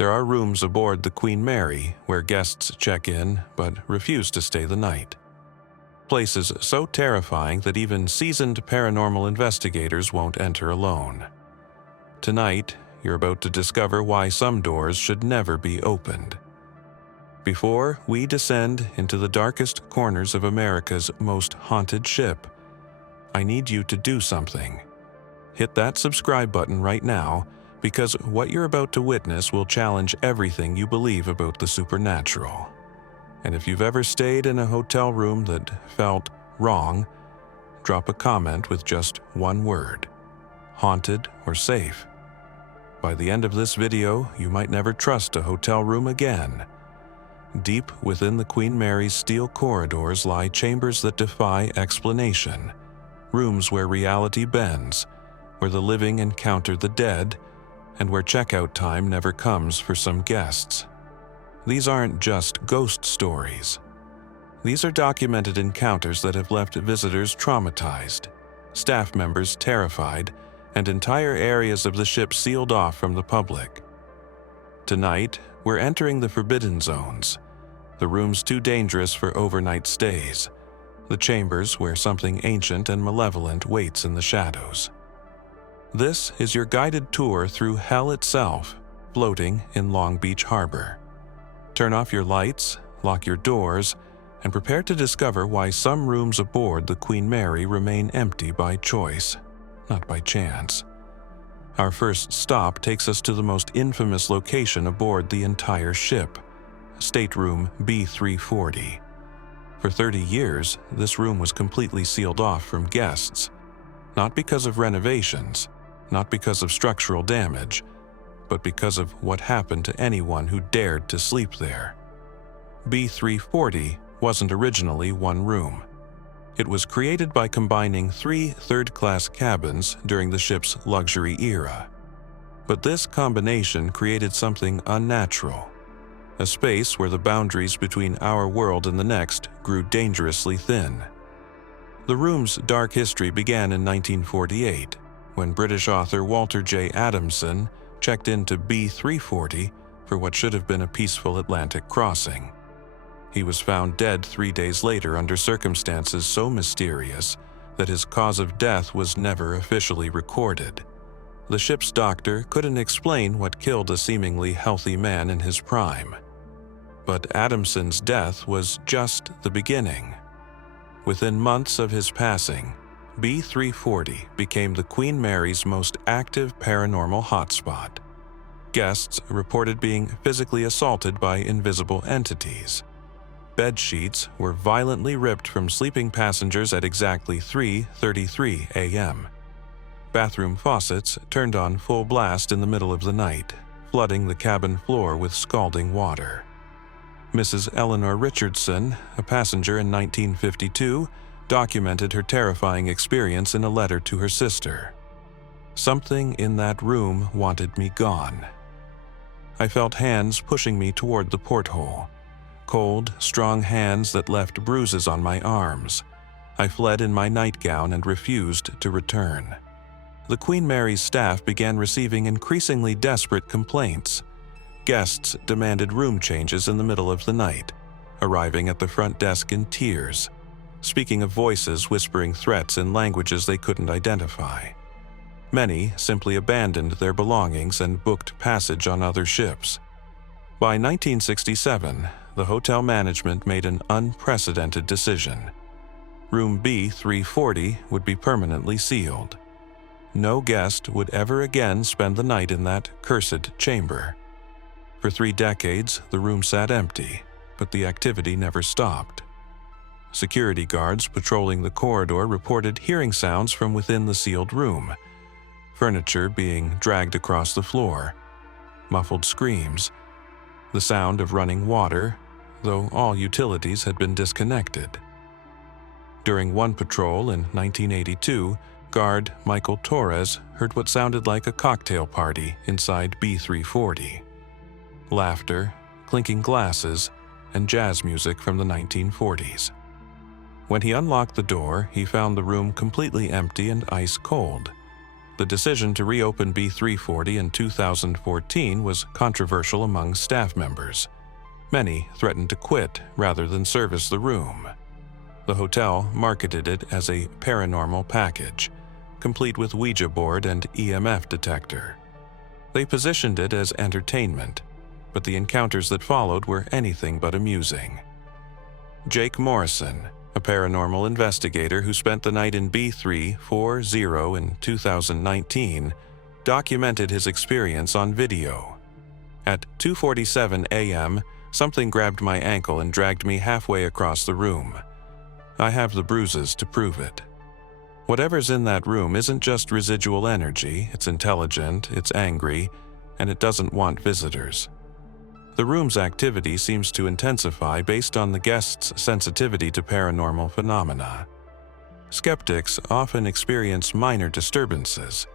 There are rooms aboard the Queen Mary where guests check in but refuse to stay the night. Places so terrifying that even seasoned paranormal investigators won't enter alone. Tonight, you're about to discover why some doors should never be opened. Before we descend into the darkest corners of America's most haunted ship, I need you to do something. Hit that subscribe button right now, because what you're about to witness will challenge everything you believe about the supernatural. And if you've ever stayed in a hotel room that felt wrong, drop a comment with just one word: haunted or safe. By the end of this video, you might never trust a hotel room again. Deep within the Queen Mary's steel corridors lie chambers that defy explanation, rooms where reality bends, where the living encounter the dead, and where checkout time never comes for some guests. These aren't just ghost stories. These are documented encounters that have left visitors traumatized, staff members terrified, and entire areas of the ship sealed off from the public. Tonight, we're entering the forbidden zones, the rooms too dangerous for overnight stays, the chambers where something ancient and malevolent waits in the shadows. This is your guided tour through hell itself, floating in Long Beach Harbor. Turn off your lights, lock your doors, and prepare to discover why some rooms aboard the Queen Mary remain empty by choice, not by chance. Our first stop takes us to the most infamous location aboard the entire ship, stateroom B340. For 30 years, this room was completely sealed off from guests, not because of renovations, not because of structural damage, but because of what happened to anyone who dared to sleep there. B340 wasn't originally one room. It was created by combining 3 third-class cabins during the ship's luxury era. But this combination created something unnatural, a space where the boundaries between our world and the next grew dangerously thin. The room's dark history began in 1948, when British author Walter J. Adamson checked into B340 for what should have been a peaceful Atlantic crossing. He was found dead 3 days later under circumstances so mysterious that his cause of death was never officially recorded. The ship's doctor couldn't explain what killed a seemingly healthy man in his prime. But Adamson's death was just the beginning. Within months of his passing, B340 became the Queen Mary's most active paranormal hotspot. Guests reported being physically assaulted by invisible entities. Bed sheets were violently ripped from sleeping passengers at exactly 3:33 a.m. Bathroom faucets turned on full blast in the middle of the night, flooding the cabin floor with scalding water. Mrs. Eleanor Richardson, a passenger in 1952, documented her terrifying experience in a letter to her sister. "Something in that room wanted me gone. I felt hands pushing me toward the porthole. Cold, strong hands that left bruises on my arms. I fled in my nightgown and refused to return." The Queen Mary's staff began receiving increasingly desperate complaints. Guests demanded room changes in the middle of the night, arriving at the front desk in tears, speaking of voices whispering threats in languages they couldn't identify. Many simply abandoned their belongings and booked passage on other ships. By 1967, the hotel management made an unprecedented decision. Room B340 would be permanently sealed. No guest would ever again spend the night in that cursed chamber. For 3 decades, the room sat empty, but the activity never stopped. Security guards patrolling the corridor reported hearing sounds from within the sealed room, furniture being dragged across the floor, muffled screams, the sound of running water, though all utilities had been disconnected. During one patrol in 1982, guard Michael Torres heard what sounded like a cocktail party inside B340. Laughter, clinking glasses, and jazz music from the 1940s. When he unlocked the door, he found the room completely empty and ice cold. The decision to reopen B340 in 2014 was controversial among staff members. Many threatened to quit rather than service the room. The hotel marketed it as a paranormal package, complete with Ouija board and EMF detector. They positioned it as entertainment, but the encounters that followed were anything but amusing. Jake Morrison, a paranormal investigator who spent the night in B340 in 2019, documented his experience on video. At 2:47 a.m., something grabbed my ankle and dragged me halfway across the room. I have the bruises to prove it. Whatever's in that room isn't just residual energy, it's intelligent, it's angry, and it doesn't want visitors. The room's activity seems to intensify based on the guests' sensitivity to paranormal phenomena. Skeptics often experience minor disturbances,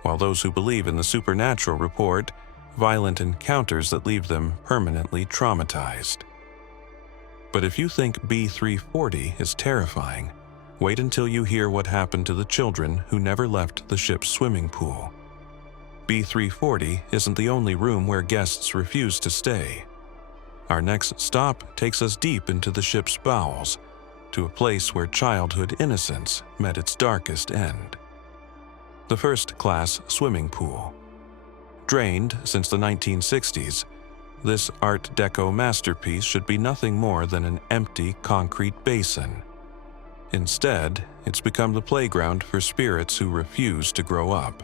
while those who believe in the supernatural report violent encounters that leave them permanently traumatized. But if you think B340 is terrifying, wait until you hear what happened to the children who never left the ship's swimming pool. B340 isn't the only room where guests refuse to stay. Our next stop takes us deep into the ship's bowels, to a place where childhood innocence met its darkest end. The first-class swimming pool. Drained since the 1960s, this Art Deco masterpiece should be nothing more than an empty concrete basin. Instead, it's become the playground for spirits who refuse to grow up.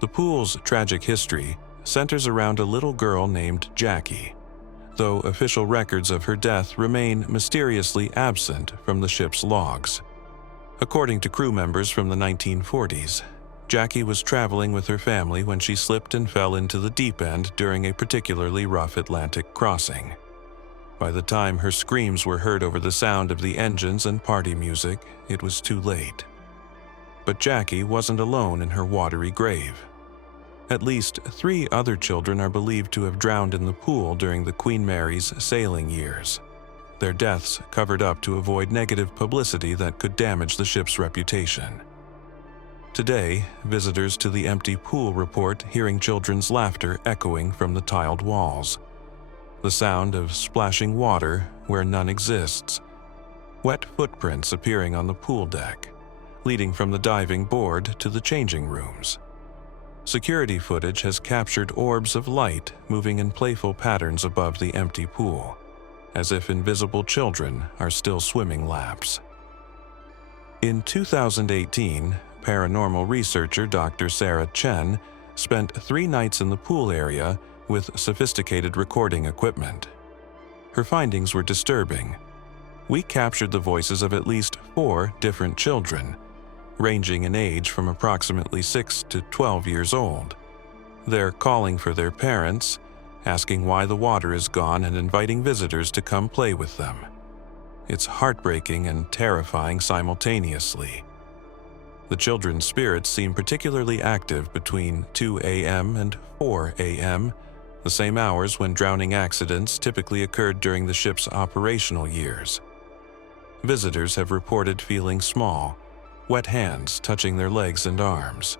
The pool's tragic history centers around a little girl named Jackie, though official records of her death remain mysteriously absent from the ship's logs. According to crew members from the 1940s, Jackie was traveling with her family when she slipped and fell into the deep end during a particularly rough Atlantic crossing. By the time her screams were heard over the sound of the engines and party music, it was too late. But Jackie wasn't alone in her watery grave. At least 3 other children are believed to have drowned in the pool during the Queen Mary's sailing years, their deaths covered up to avoid negative publicity that could damage the ship's reputation. Today, visitors to the empty pool report hearing children's laughter echoing from the tiled walls, the sound of splashing water where none exists, wet footprints appearing on the pool deck, leading from the diving board to the changing rooms. Security footage has captured orbs of light moving in playful patterns above the empty pool, as if invisible children are still swimming laps. In 2018, paranormal researcher Dr. Sarah Chen spent 3 nights in the pool area with sophisticated recording equipment. Her findings were disturbing. We captured the voices of at least 4 different children, ranging in age from approximately 6 to 12 years old. They're calling for their parents, asking why the water is gone and inviting visitors to come play with them. It's heartbreaking and terrifying simultaneously. The children's spirits seem particularly active between 2 a.m. and 4 a.m., the same hours when drowning accidents typically occurred during the ship's operational years. Visitors have reported feeling small, wet hands touching their legs and arms,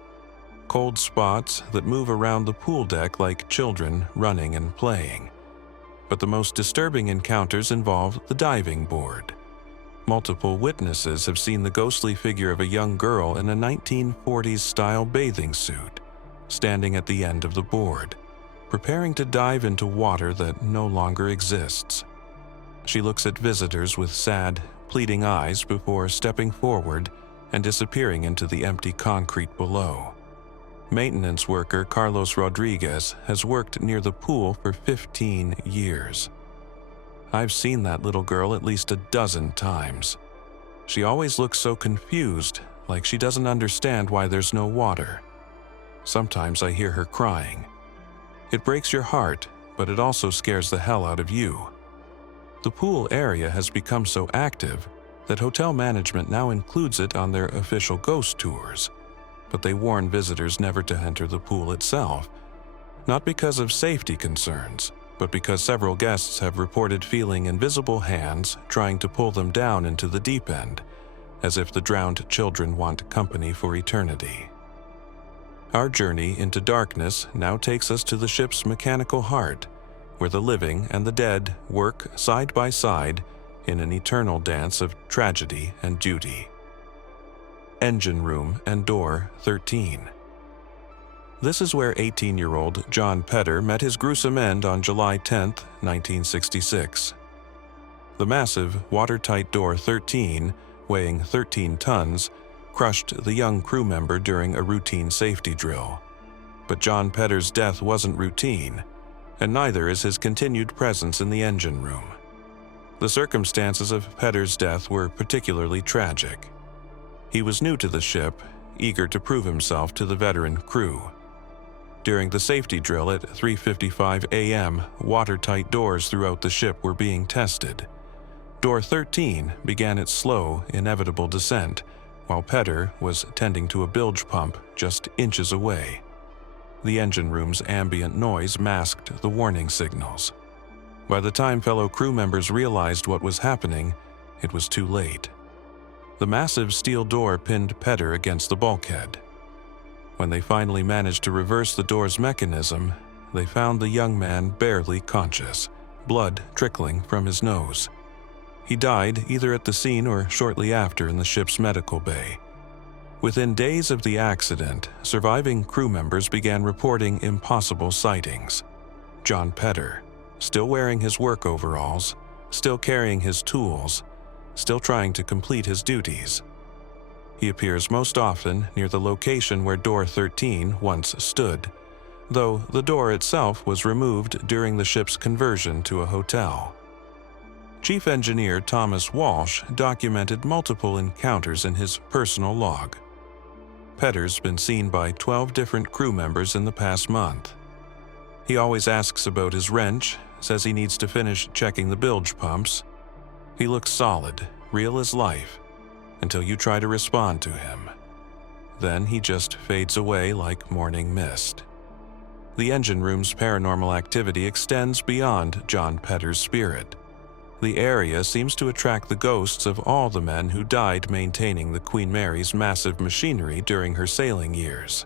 cold spots that move around the pool deck like children running and playing. But the most disturbing encounters involve the diving board. Multiple witnesses have seen the ghostly figure of a young girl in a 1940s-style bathing suit, standing at the end of the board, preparing to dive into water that no longer exists. She looks at visitors with sad, pleading eyes before stepping forward and disappearing into the empty concrete below. Maintenance worker Carlos Rodriguez has worked near the pool for 15 years. I've seen that little girl at least a dozen times. She always looks so confused, like she doesn't understand why there's no water. Sometimes I hear her crying. It breaks your heart, but it also scares the hell out of you. The pool area has become so active that hotel management now includes it on their official ghost tours, but they warn visitors never to enter the pool itself, not because of safety concerns, but because several guests have reported feeling invisible hands trying to pull them down into the deep end, as if the drowned children want company for eternity. Our journey into darkness now takes us to the ship's mechanical heart, where the living and the dead work side by side in an eternal dance of tragedy and duty. Engine Room and Door 13. This is where 18-year-old John Petter met his gruesome end on July 10, 1966. The massive, watertight Door 13, weighing 13 tons, crushed the young crew member during a routine safety drill. But John Petter's death wasn't routine, and neither is his continued presence in the engine room. The circumstances of Petter's death were particularly tragic. He was new to the ship, eager to prove himself to the veteran crew. During the safety drill at 3:55 a.m., watertight doors throughout the ship were being tested. Door 13 began its slow, inevitable descent, while Petter was tending to a bilge pump just inches away. The engine room's ambient noise masked the warning signals. By the time fellow crew members realized what was happening, it was too late. The massive steel door pinned Petter against the bulkhead. When they finally managed to reverse the door's mechanism, they found the young man barely conscious, blood trickling from his nose. He died either at the scene or shortly after in the ship's medical bay. Within days of the accident, surviving crew members began reporting impossible sightings. John Petter, still wearing his work overalls, still carrying his tools, still trying to complete his duties. He appears most often near the location where Door 13 once stood, though the door itself was removed during the ship's conversion to a hotel. Chief Engineer Thomas Walsh documented multiple encounters in his personal log. Petter's been seen by 12 different crew members in the past month. He always asks about his wrench, says he needs to finish checking the bilge pumps. He looks solid, real as life, until you try to respond to him. Then he just fades away like morning mist. The engine room's paranormal activity extends beyond John Petter's spirit. The area seems to attract the ghosts of all the men who died maintaining the Queen Mary's massive machinery during her sailing years.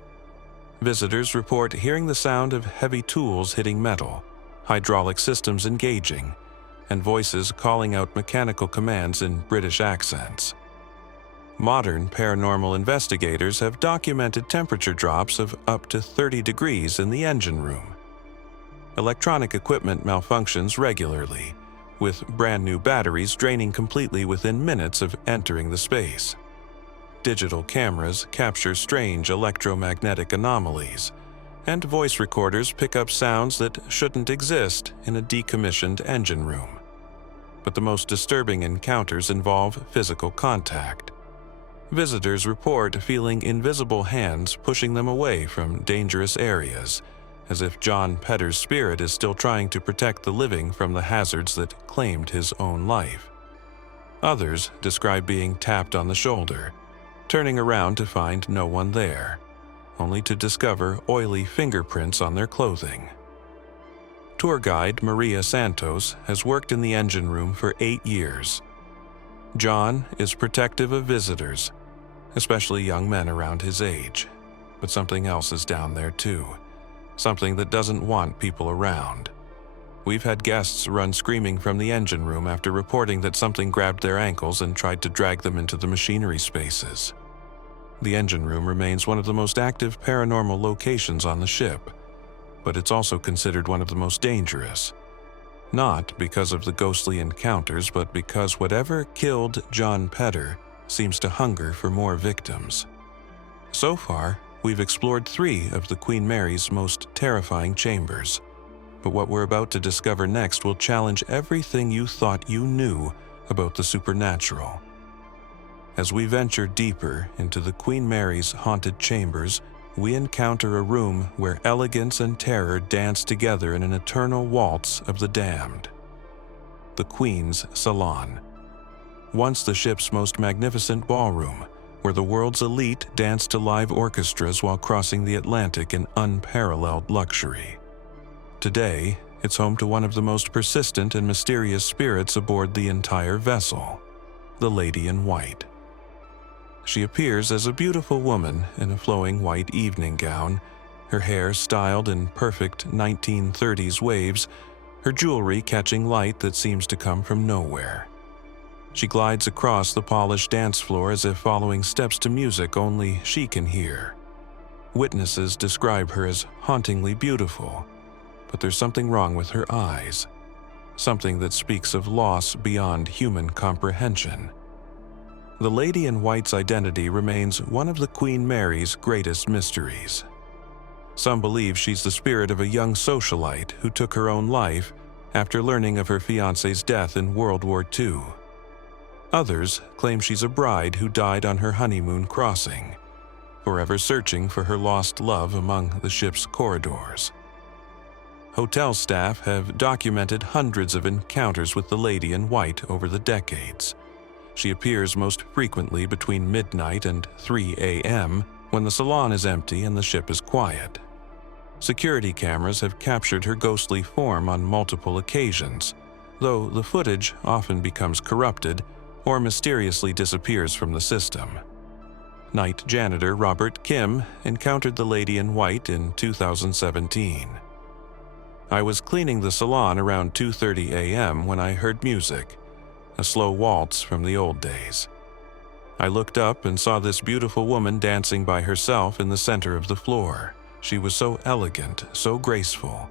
Visitors report hearing the sound of heavy tools hitting metal, hydraulic systems engaging, and voices calling out mechanical commands in British accents. Modern paranormal investigators have documented temperature drops of up to 30 degrees in the engine room. Electronic equipment malfunctions regularly, with brand new batteries draining completely within minutes of entering the space. Digital cameras capture strange electromagnetic anomalies, and voice recorders pick up sounds that shouldn't exist in a decommissioned engine room. But the most disturbing encounters involve physical contact. Visitors report feeling invisible hands pushing them away from dangerous areas, as if John Petter's spirit is still trying to protect the living from the hazards that claimed his own life. Others describe being tapped on the shoulder, turning around to find no one there, only to discover oily fingerprints on their clothing. Tour guide Maria Santos has worked in the engine room for 8 years. John is protective of visitors, especially young men around his age, but something else is down there too, something that doesn't want people around. We've had guests run screaming from the engine room after reporting that something grabbed their ankles and tried to drag them into the machinery spaces. The engine room remains one of the most active paranormal locations on the ship, but it's also considered one of the most dangerous. Not because of the ghostly encounters, but because whatever killed John Petter seems to hunger for more victims. So far, we've explored 3 of the Queen Mary's most terrifying chambers, but what we're about to discover next will challenge everything you thought you knew about the supernatural. As we venture deeper into the Queen Mary's haunted chambers, we encounter a room where elegance and terror dance together in an eternal waltz of the damned. The Queen's Salon. Once the ship's most magnificent ballroom, where the world's elite danced to live orchestras while crossing the Atlantic in unparalleled luxury. Today, it's home to one of the most persistent and mysterious spirits aboard the entire vessel, the Lady in White. She appears as a beautiful woman in a flowing white evening gown, her hair styled in perfect 1930s waves, her jewelry catching light that seems to come from nowhere. She glides across the polished dance floor as if following steps to music only she can hear. Witnesses describe her as hauntingly beautiful, but there's something wrong with her eyes, something that speaks of loss beyond human comprehension. The Lady in White's identity remains one of the Queen Mary's greatest mysteries. Some believe she's the spirit of a young socialite who took her own life after learning of her fiancé's death in World War II. Others claim she's a bride who died on her honeymoon crossing, forever searching for her lost love among the ship's corridors. Hotel staff have documented hundreds of encounters with the Lady in White over the decades. She appears most frequently between midnight and 3 a.m. when the salon is empty and the ship is quiet. Security cameras have captured her ghostly form on multiple occasions, though the footage often becomes corrupted or mysteriously disappears from the system. Night janitor Robert Kim encountered the Lady in White in 2017. I was cleaning the salon around 2:30 a.m. when I heard music, a slow waltz from the old days. I looked up and saw this beautiful woman dancing by herself in the center of the floor. She was so elegant, so graceful,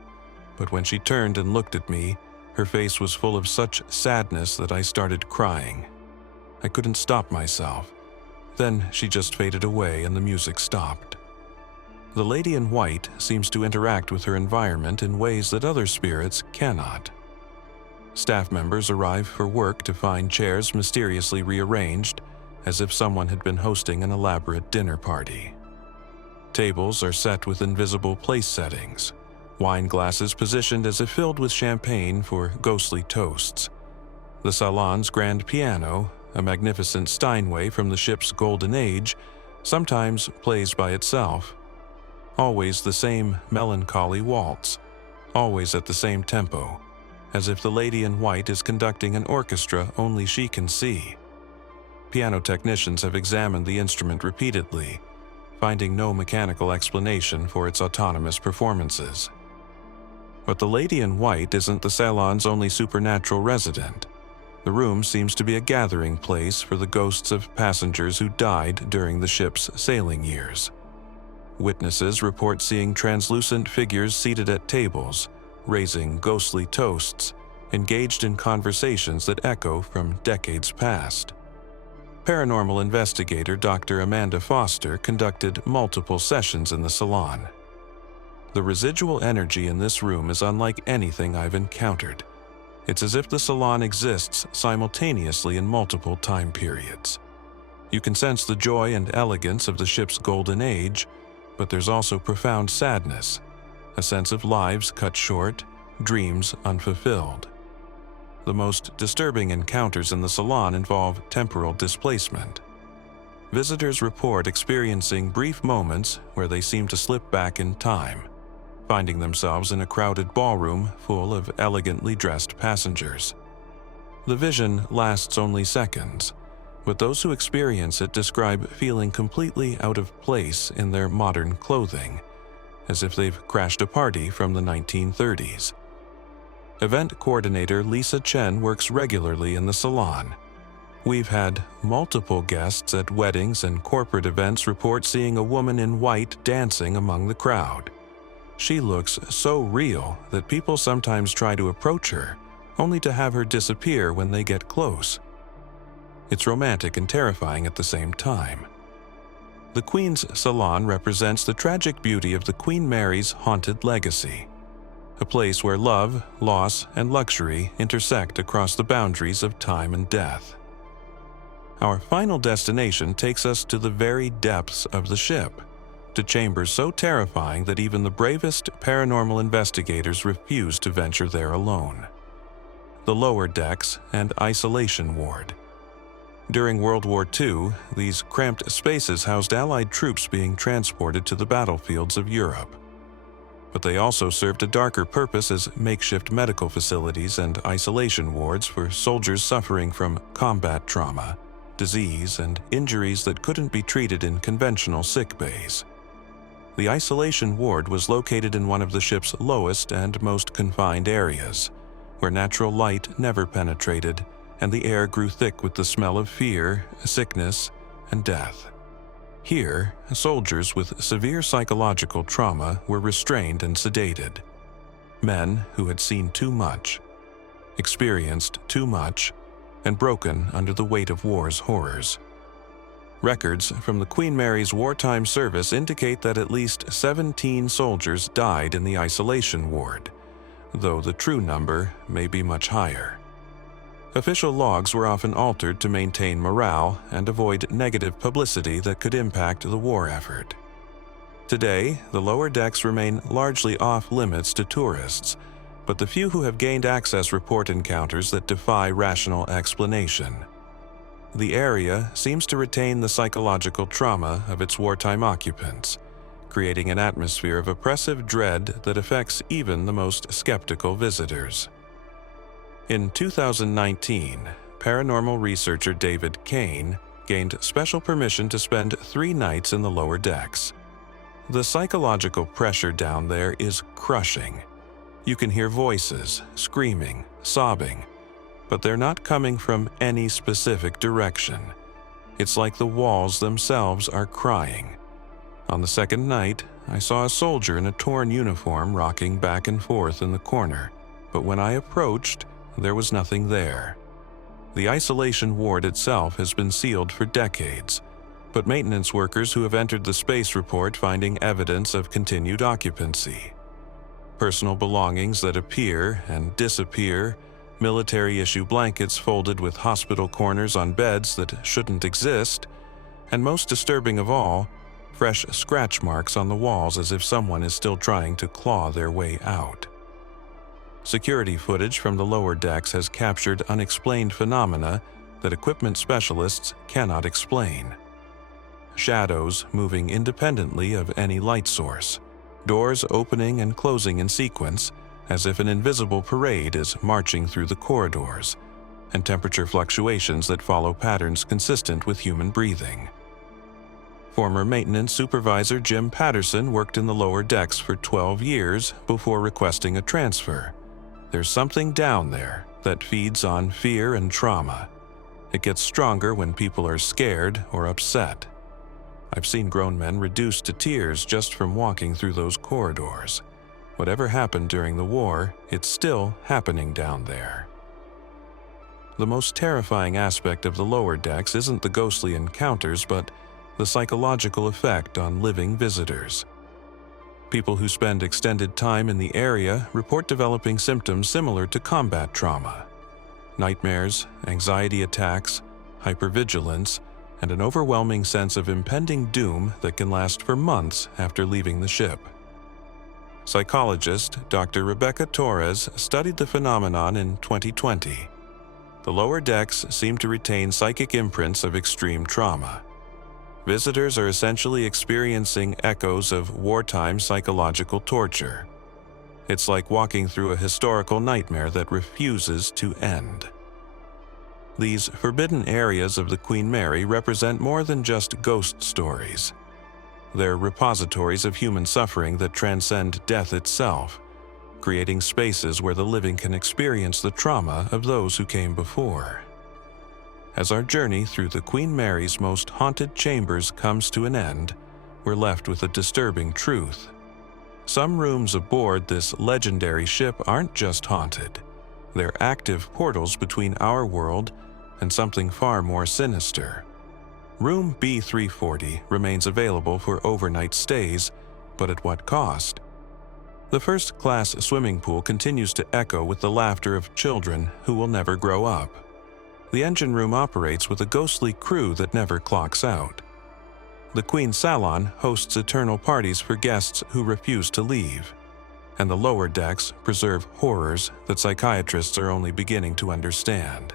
but when she turned and looked at me, her face was full of such sadness that I started crying. I couldn't stop myself. Then she just faded away and the music stopped. The Lady in White seems to interact with her environment in ways that other spirits cannot. Staff members arrive for work to find chairs mysteriously rearranged, as if someone had been hosting an elaborate dinner party. Tables are set with invisible place settings, wine glasses positioned as if filled with champagne for ghostly toasts. The salon's grand piano, a magnificent Steinway from the ship's golden age, sometimes plays by itself. Always the same melancholy waltz, always at the same tempo, as if the Lady in White is conducting an orchestra only she can see. Piano technicians have examined the instrument repeatedly, finding no mechanical explanation for its autonomous performances. But the Lady in White isn't the salon's only supernatural resident. The room seems to be a gathering place for the ghosts of passengers who died during the ship's sailing years. Witnesses report seeing translucent figures seated at tables, raising ghostly toasts, engaged in conversations that echo from decades past. Paranormal investigator Dr. Amanda Foster conducted multiple sessions in the salon. The residual energy in this room is unlike anything I've encountered. It's as if the salon exists simultaneously in multiple time periods. You can sense the joy and elegance of the ship's golden age, but there's also profound sadness, a sense of lives cut short, dreams unfulfilled. The most disturbing encounters in the salon involve temporal displacement. Visitors report experiencing brief moments where they seem to slip back in time, finding themselves in a crowded ballroom full of elegantly dressed passengers. The vision lasts only seconds, but those who experience it describe feeling completely out of place in their modern clothing, as if they've crashed a party from the 1930s. Event coordinator Lisa Chen works regularly in the salon. We've had multiple guests at weddings and corporate events report seeing a woman in white dancing among the crowd. She looks so real that people sometimes try to approach her, only to have her disappear when they get close. It's romantic and terrifying at the same time. The Queen's Salon represents the tragic beauty of the Queen Mary's haunted legacy, a place where love, loss, and luxury intersect across the boundaries of time and death. Our final destination takes us to the very depths of the ship, to chambers so terrifying that even the bravest paranormal investigators refuse to venture there alone. The lower decks and isolation ward. During World War II, these cramped spaces housed Allied troops being transported to the battlefields of Europe. But they also served a darker purpose as makeshift medical facilities and isolation wards for soldiers suffering from combat trauma, disease and injuries that couldn't be treated in conventional sick bays. The isolation ward was located in one of the ship's lowest and most confined areas, where natural light never penetrated and the air grew thick with the smell of fear, sickness, and death. Here, soldiers with severe psychological trauma were restrained and sedated. Men who had seen too much, experienced too much, and broken under the weight of war's horrors. Records from the Queen Mary's wartime service indicate that at least 17 soldiers died in the isolation ward, though the true number may be much higher. Official logs were often altered to maintain morale and avoid negative publicity that could impact the war effort. Today, the lower decks remain largely off-limits to tourists, but the few who have gained access report encounters that defy rational explanation. The area seems to retain the psychological trauma of its wartime occupants, creating an atmosphere of oppressive dread that affects even the most skeptical visitors. In 2019, paranormal researcher David Kane gained special permission to spend 3 nights in the lower decks. The psychological pressure down there is crushing. You can hear voices, screaming, sobbing, but they're not coming from any specific direction. It's like the walls themselves are crying. On the second night, I saw a soldier in a torn uniform rocking back and forth in the corner, but when I approached, there was nothing there. The isolation ward itself has been sealed for decades, but maintenance workers who have entered the space report finding evidence of continued occupancy. Personal belongings that appear and disappear, military-issue blankets folded with hospital corners on beds that shouldn't exist, and most disturbing of all, fresh scratch marks on the walls as if someone is still trying to claw their way out. Security footage from the lower decks has captured unexplained phenomena that equipment specialists cannot explain. Shadows moving independently of any light source, doors opening and closing in sequence as if an invisible parade is marching through the corridors, and temperature fluctuations that follow patterns consistent with human breathing. Former maintenance supervisor Jim Patterson worked in the lower decks for 12 years before requesting a transfer. There's something down there that feeds on fear and trauma. It gets stronger when people are scared or upset. I've seen grown men reduced to tears just from walking through those corridors. Whatever happened during the war, it's still happening down there. The most terrifying aspect of the lower decks isn't the ghostly encounters, but the psychological effect on living visitors. People who spend extended time in the area report developing symptoms similar to combat trauma. Nightmares, anxiety attacks, hypervigilance, and an overwhelming sense of impending doom that can last for months after leaving the ship. Psychologist Dr. Rebecca Torres studied the phenomenon in 2020. The lower decks seem to retain psychic imprints of extreme trauma. Visitors are essentially experiencing echoes of wartime psychological torture. It's like walking through a historical nightmare that refuses to end. These forbidden areas of the Queen Mary represent more than just ghost stories. They're repositories of human suffering that transcend death itself, creating spaces where the living can experience the trauma of those who came before. As our journey through the Queen Mary's most haunted chambers comes to an end, we're left with a disturbing truth. Some rooms aboard this legendary ship aren't just haunted. They're active portals between our world and something far more sinister. Room B340 remains available for overnight stays, but at what cost? The first-class swimming pool continues to echo with the laughter of children who will never grow up. The engine room operates with a ghostly crew that never clocks out. The Queen's Salon hosts eternal parties for guests who refuse to leave. And the lower decks preserve horrors that psychiatrists are only beginning to understand.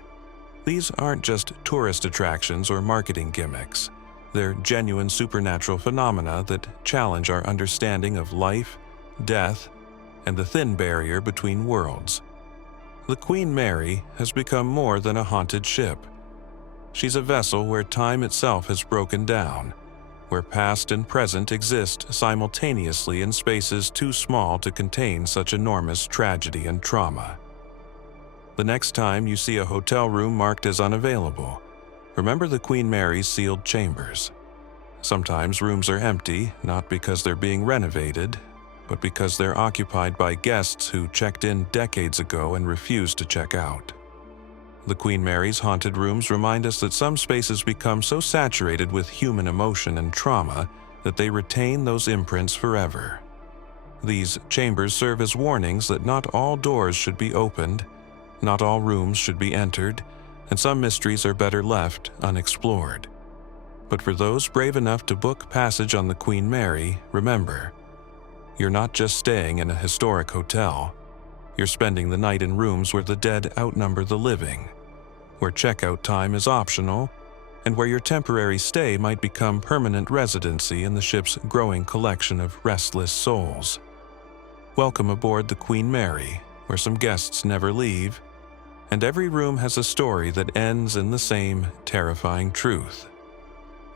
These aren't just tourist attractions or marketing gimmicks. They're genuine supernatural phenomena that challenge our understanding of life, death, and the thin barrier between worlds. The Queen Mary has become more than a haunted ship. She's a vessel where time itself has broken down, where past and present exist simultaneously in spaces too small to contain such enormous tragedy and trauma. The next time you see a hotel room marked as unavailable, remember the Queen Mary's sealed chambers. Sometimes rooms are empty, not because they're being renovated, but because they're occupied by guests who checked in decades ago and refused to check out. The Queen Mary's haunted rooms remind us that some spaces become so saturated with human emotion and trauma that they retain those imprints forever. These chambers serve as warnings that not all doors should be opened, not all rooms should be entered, and some mysteries are better left unexplored. But for those brave enough to book passage on the Queen Mary, remember, you're not just staying in a historic hotel. You're spending the night in rooms where the dead outnumber the living, where checkout time is optional, and where your temporary stay might become permanent residency in the ship's growing collection of restless souls. Welcome aboard the Queen Mary, where some guests never leave, and every room has a story that ends in the same terrifying truth.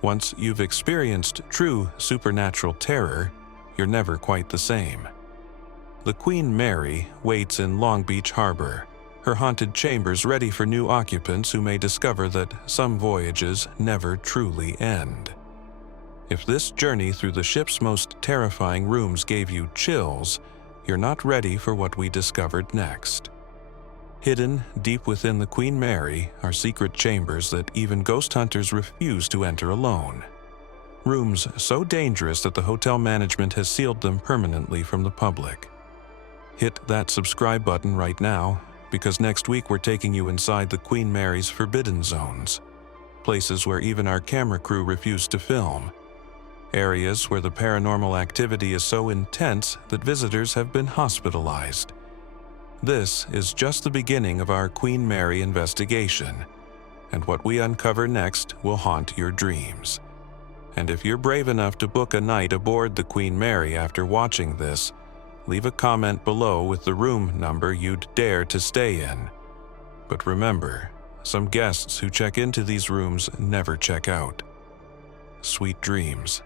Once you've experienced true supernatural terror, you're never quite the same. The Queen Mary waits in Long Beach Harbor, her haunted chambers ready for new occupants who may discover that some voyages never truly end. If this journey through the ship's most terrifying rooms gave you chills, you're not ready for what we discovered next. Hidden deep within the Queen Mary are secret chambers that even ghost hunters refuse to enter alone. Rooms so dangerous that the hotel management has sealed them permanently from the public. Hit that subscribe button right now, because next week we're taking you inside the Queen Mary's forbidden zones, places where even our camera crew refused to film, areas where the paranormal activity is so intense that visitors have been hospitalized. This is just the beginning of our Queen Mary investigation, and what we uncover next will haunt your dreams. And if you're brave enough to book a night aboard the Queen Mary after watching this, leave a comment below with the room number you'd dare to stay in. But remember, some guests who check into these rooms never check out. Sweet dreams.